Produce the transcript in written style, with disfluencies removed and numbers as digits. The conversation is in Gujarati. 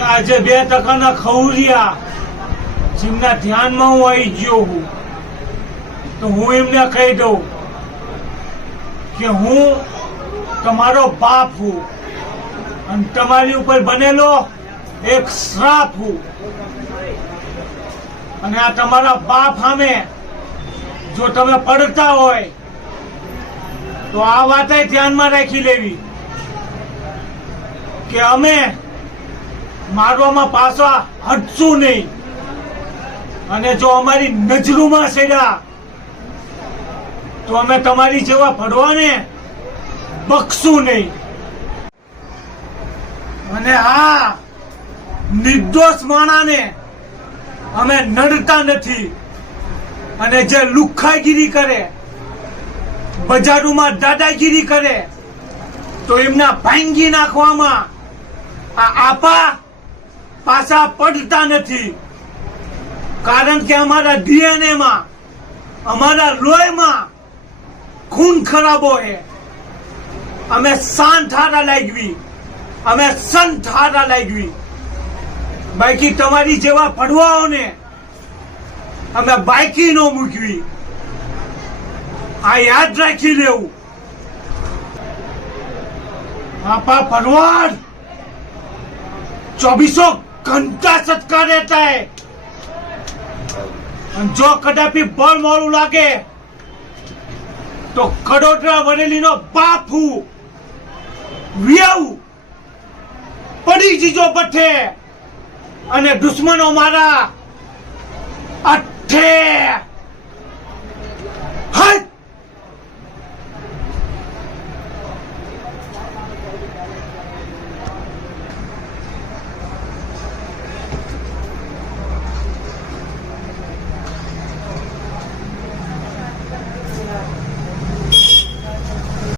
કે આજે 2% ખવરિયા જેમના ધ્યાનમાં હું આવી ગયો હું, તો હું એમને કહી દઉં કે હું તમારો બાપ હું અને તમારી ઉપર બનેલો એક શ્રાપ હું. અને આ તમારા બાપ સામે જો તમે પડતા હોય તો આ વાતે ધ્યાનમાં રાખી લેવી કે અમે મારવામાં પાછા હટશું નહીં. અને જો અમારી નજરોમાં સેડા તો અમે તમારી જેવા ભડવાને બક્ષશું નહીં. અને આ નિર્દોષ માણાને અમે નડતા નથી. અને જે લુખ્ખાગીરી કરે, બજારોમાં દાદાગીરી કરે, તો એમના ભાંગી નાખવામાં આ આપા પાછા પડતા નથી. કારણ કે અમારા ડીએનએ માં, અમારા લોહીમાં ખૂન ખરાબો હે. અમે શાંત હારા લાગવી, અમે સંત હારા લાગવી. બાકી તમારી જેવા પડવાઓને અમે બાકી નો મૂકવી. આ યાદ રાખી લેવું. આપા ભરવાડ 24 घंटा सत्कार रहता है. जो कदापि बल मोड़ू लागे तो कड़ोदरा वरेली नो बाप हूं व्यव पड़ी जीजो बठे અને દુશ્મનો મારા અઠે